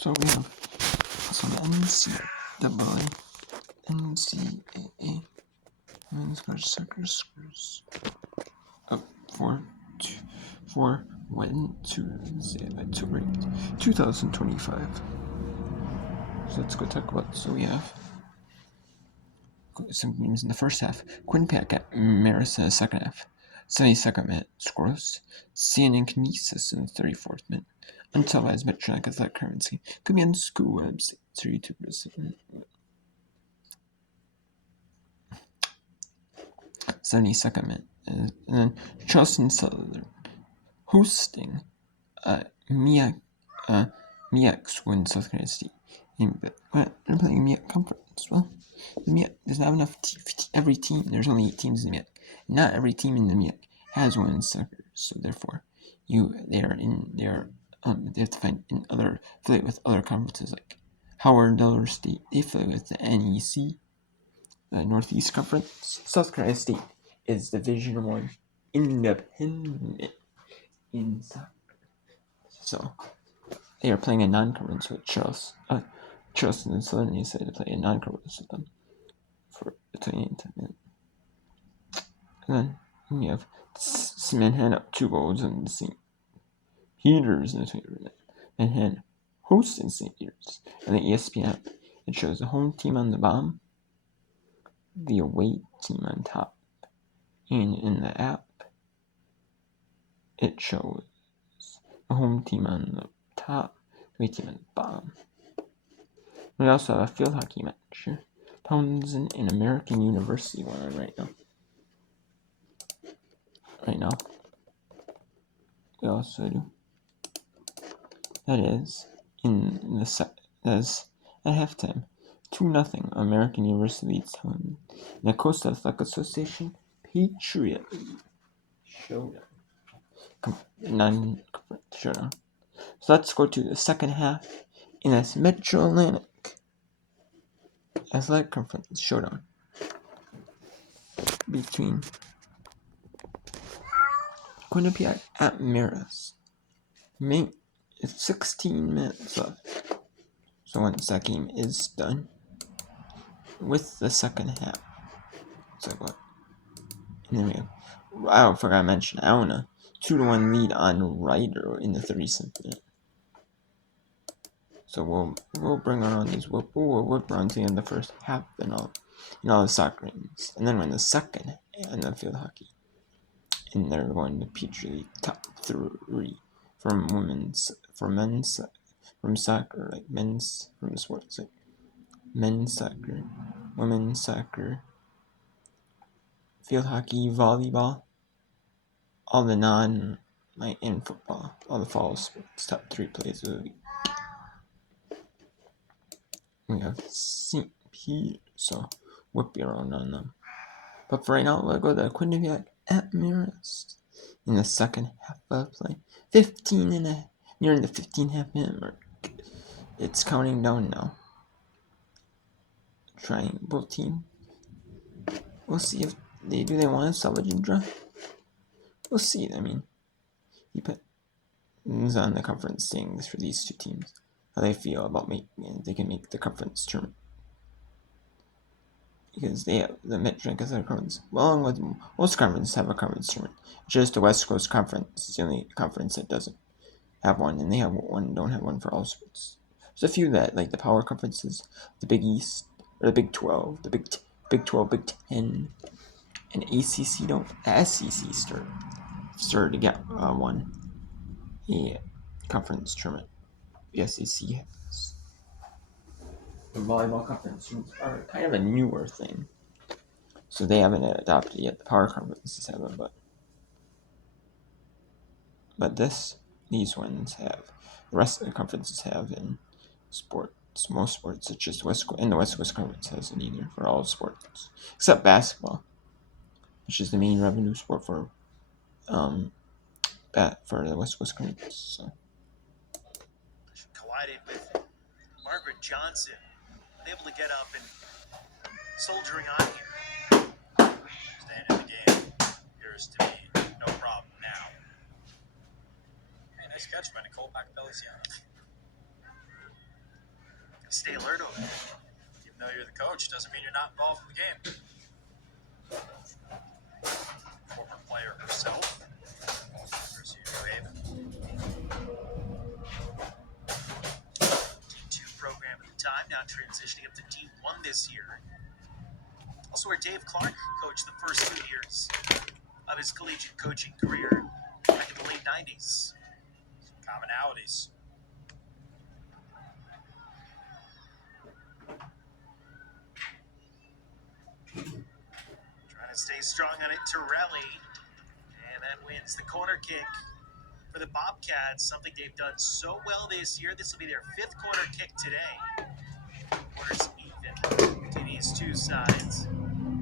So we have some NCAA Women's College Soccer scores up for Wednesday, 2025. So let's go talk about. So we have some games in the first half. Quinnipiac at Marist in the second half. 72nd minute scores. CNN Kinesis in the 34th minute. Untelevised Medtronic Athletic Currency. Could be on the school website. So YouTube. 72nd minute. And then Charleston Southern hosting MEAC win South Carolina State. But they're playing MEAC conference. Well, the MEAC doesn't have enough. Every team, there's only 8 teams in the MEAC. Not every team in the MEAC has women's soccer, so therefore, they have to find affiliate with other conferences like Howard, Delaware State. They affiliate with the NEC, the Northeast Conference. South Carolina State is Division I independent in soccer. So they are playing a non-conference with Charleston and Southern. They decided to play a non-conference with them for the 28th minute. And then we have Manhattan up 2 goals in the St. Peter's in the 28th minute. Manhattan hosting St. Peter's. And the ESPN app, it shows the home team on the bottom, the away team on top. And in the app, it shows the home team on the top, the away team on the bottom. We also have a field hockey match. Townsend and American University going on right now. We also do. That is that is at halftime. 2-0 American University leads Townsend. The Coastal Athletic Association Patriot League showdown. Non-conference showdown. So let's go to the second half, and that's Metro Atlantic Athletic Conference showdown between Quinnipiac at Marist. It's 16 minutes left. So once that game is done, with the second half, it's like what? And then we have, I forgot to mention Auna, 2-1 lead on Ryder in the 37th minute. So we'll bring around these. We'll whip around to the end of the first half and all the soccer games, and then we're in the second and the field hockey, and they're going to Petrie League top 3 from soccer, like men's, from sports like men's soccer, women's soccer, field hockey, volleyball, all the in football, all the fall sports, top 3 plays of the week. We have St. Peter, so whip your own on them. But for right now, we'll go to Quinnipiac at Marist in the second half of play. Nearing the 15.5 minute mark. It's counting down now. Trying both teams. We'll see if they want to salvage and draw. We'll see. I mean, depends on the conference standings for these 2 teams. How they feel about they can make the conference tournament. Because they have the Medtronic Athletic Conference, along with most conferences have a conference tournament. Just the West Coast Conference is the only conference that doesn't have one, and they have one, don't have one for all sports. There's a few that, like the power conferences, the Big East, or the Big 12, the Big 12, Big 10, and ACC don't. The SEC started to get a conference tournament. The SEC has. The volleyball conference tournaments are kind of a newer thing, so they haven't adopted it yet. The power conferences haven't, but these ones have. The rest of the conferences have in sports. Most sports, it's just the West Coast Conference hasn't either for all sports except basketball, which is the main revenue sport for the West Coast Conference. So. Collided with Margaret Johnson, unable to get up and soldiering on here. Staying in the game appears to be no problem now. Hey, nice catch by Nicole Pacapeliciano. and stay alert over there. Even though you're the coach, doesn't mean you're not involved in the game. Former player herself, University of New Haven. D2 program at the time, now transitioning up to D1 this year. Also where Dave Clark coached the first 2 years of his collegiate coaching career back in the late 90s. Some commonalities. Trying to stay strong on it, Torelli. And that wins the corner kick for the Bobcats, something they've done so well this year. This will be their 5th corner kick today. Corners even between these two sides.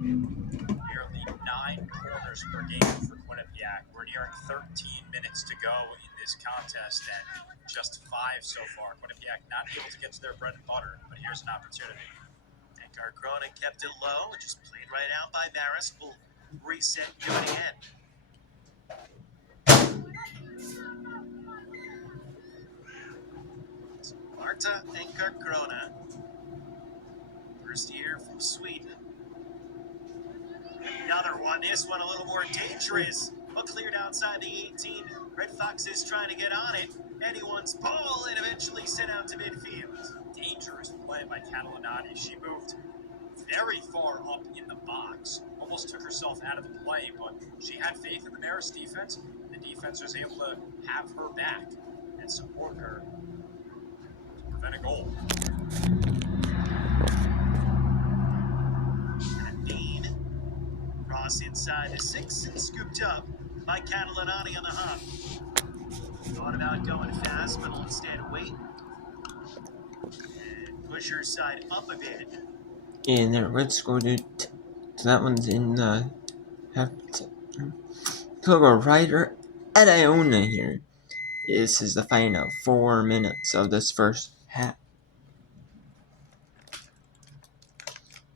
Nearly 9 corners per game for Quinnipiac. We're nearing 13 minutes to go in this contest and just 5 so far. Quinnipiac not able to get to their bread and butter, but here's an opportunity. And Carcrona kept it low, just played right out by Marist. Will reset and do it again. So Marta and Carcrona, first year from Sweden. Another one, this one a little more dangerous, but cleared outside the 18. Red Foxes trying to get on it. Anyone's ball and eventually sent out to midfield. Dangerous play by Catalanati. She moved very far up in the box. Almost took herself out of the play, but she had faith in the Marist defense. The defense was able to have her back and support her to prevent a goal. And a Dean cross inside the 6 and scooped up by Catalanati on the hop. Thought about going fast, but will instead wait and push her side up a bit. And their red score to that one's in half. Coco Ryder at Iona here. This is the final 4 minutes of this first half.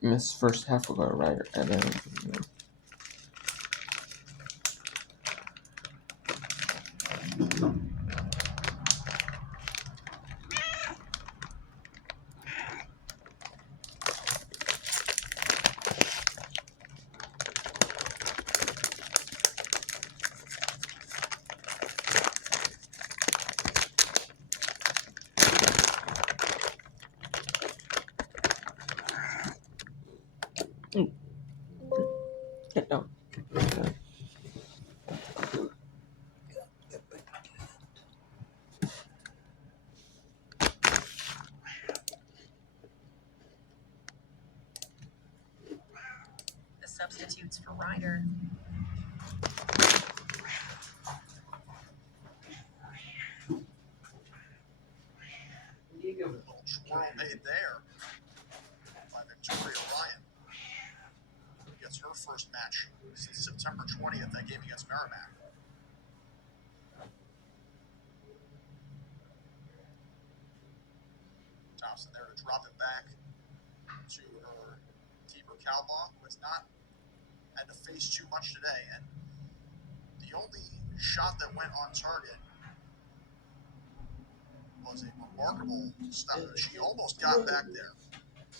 This first half will go Ryder at Iona. Get down. The substitutes for Ryder. A little twirl made there by Victoria Ryan. Gets her first match since September 20th, that game against Merrimack. Thompson there to drop it back to her keeper Calbaugh, who has not had to face too much today. And the only shot that went on target was a remarkable stop. She almost got back there.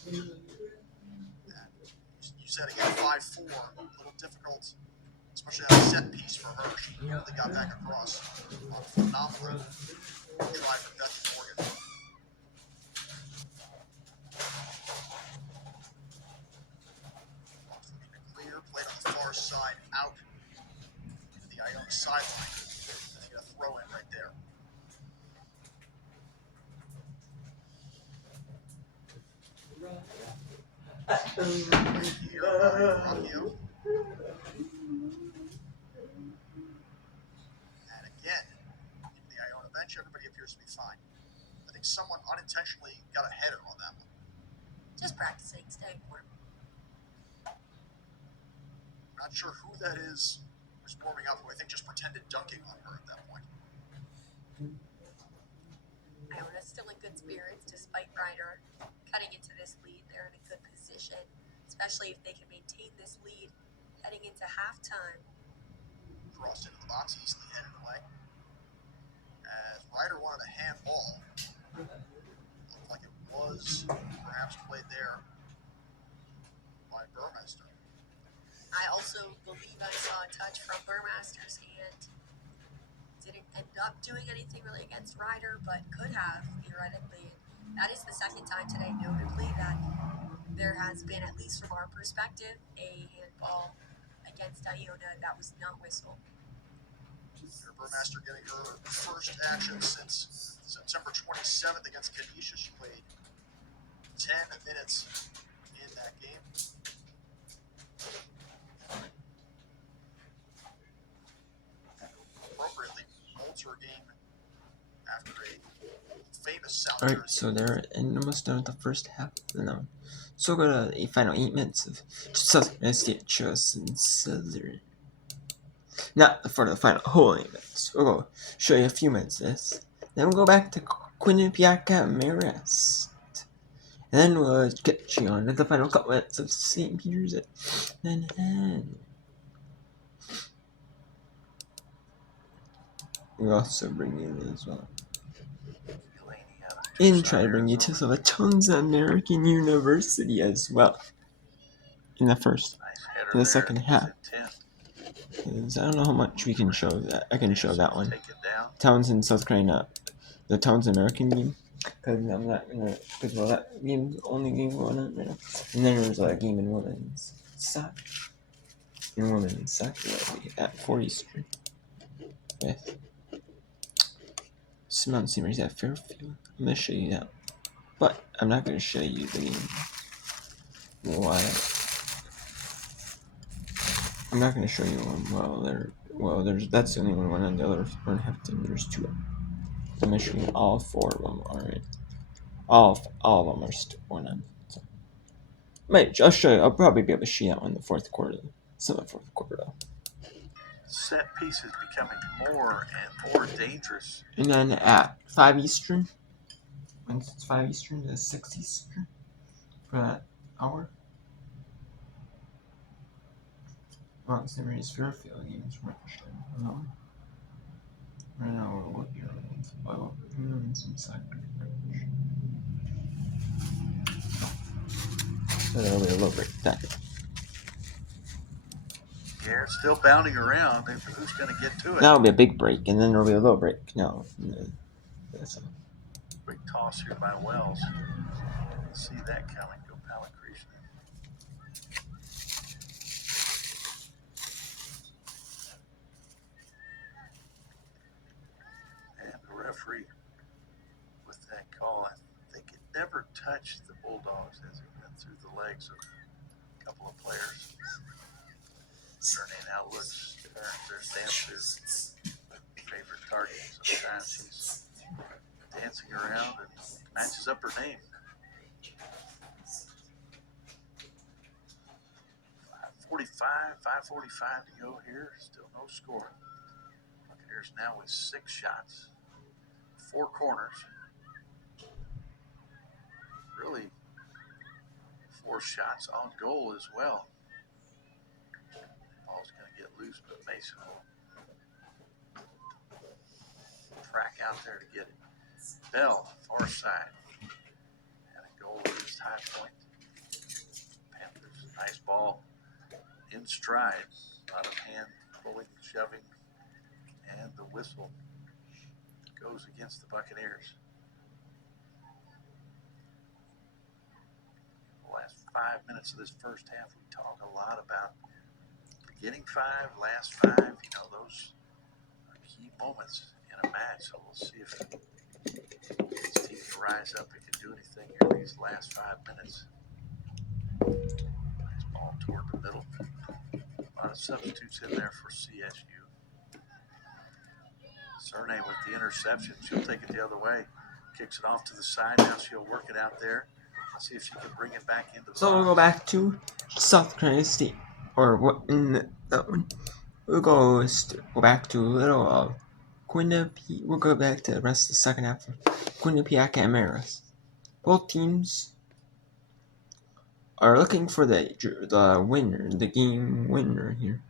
And you said again, 5-4, a little difficult, especially on a set piece for her. She really got back across on a phenomenal try for Becky Morgan. Clear, played on the far side, out to the Iona sideline. They get a throw in right there. Here by Rocchio. And again, in the Iona bench, everybody appears to be fine. I think someone unintentionally got a header on that one. Just practicing, staying warm. Not sure who that is who's warming up, who I think just pretended dunking on her at that point. Iona's still in good spirits despite Ryder cutting into this lead. They're in a good position, especially if they can maintain this lead heading into halftime. Crossed into the box, easily headed away. As Ryder wanted a handball. Looked like it was guys saw a touch from Burmaster's hand. Didn't end up doing anything really against Ryder, but could have, theoretically. That is the second time today, notably, that there has been, at least from our perspective, a handball against Iona that was not whistled. Burmaster getting her first action since September 27th against Kenesha. She played 10 minutes in that game. Appropriately holds her game after a famous South Alright, Jersey. so they're almost done with the first half of the night. So we'll go to the final 8 minutes of Southern State Chosen Southern. Not for the final whole 8 minutes. We'll go show you a few minutes of this. Then we'll go back to Quinnipiac Marist. And then we'll get you on to the final couple minutes of St. Peter's at Manhattan. We'll also bring you as well. And try to bring you to some of Tones American University as well. In the second half. Because I don't know how much we can show that. I can show that one. Townsend, South Carolina. The Townsend American game. Because I'm not gonna. Because well, that game's the only game going on right now. And then there's a game in women's soccer. In women's soccer, that'll be at 40th Street. With Mount St. Mary's at Fairfield. I'm gonna show you that. But I'm not gonna show you the game. Why? I'm not gonna show you one. That's the only one on the other one half team. There's two. I'm gonna show you all 4 of them are in. All of them are still one on. So. I'll show you. I'll probably be able to show you that one in the fourth quarter. Some of the fourth quarter though. Set pieces becoming more and more dangerous. And then at 5 Eastern, once it's 5 Eastern, it's 6 Eastern for that hour. Mount St. Mary's Fairfield games right now we're looking at some soccer. So that'll be a little break then. Yeah, it's still bounding around. Who's going to get to it? That'll be a big break, and then there'll be a little break. No. Big toss here by Wells. See that coming. Go Palacretion. And the referee with that call, I think it never touched the Bulldogs as it went through the legs of a couple of players. Surname now looks there's Dancer's favorite target. Sometimes she's dancing around and matches up her name. 5:45 to go here. Still no score. Buccaneers now with 6 shots, 4 corners. Really 4 shots on goal as well. Ball's going to get loose, but Mason will track out there to get it. Bell, far side. And a goal against High Point. Panthers, nice ball in stride. A lot of hand pulling, shoving, and the whistle goes against the Buccaneers. The last 5 minutes of this first half, we talk a lot about beginning 5, last 5. You know, those are key moments in a match. So we'll see if this team can rise up and can do anything here in these last 5 minutes. Nice ball toward the middle. A lot of substitutes in there for CSU. Surname with the interception. She'll take it the other way. Kicks it off to the side. Now she'll work it out there. Let's see if she can bring it back into the So we'll go back to South Carolina State. Or what in that one? We'll go back to little Quinnipiac. We'll go back to the rest of the second half of Quinnipiac and Marist. Both teams are looking for the winner, the game winner here.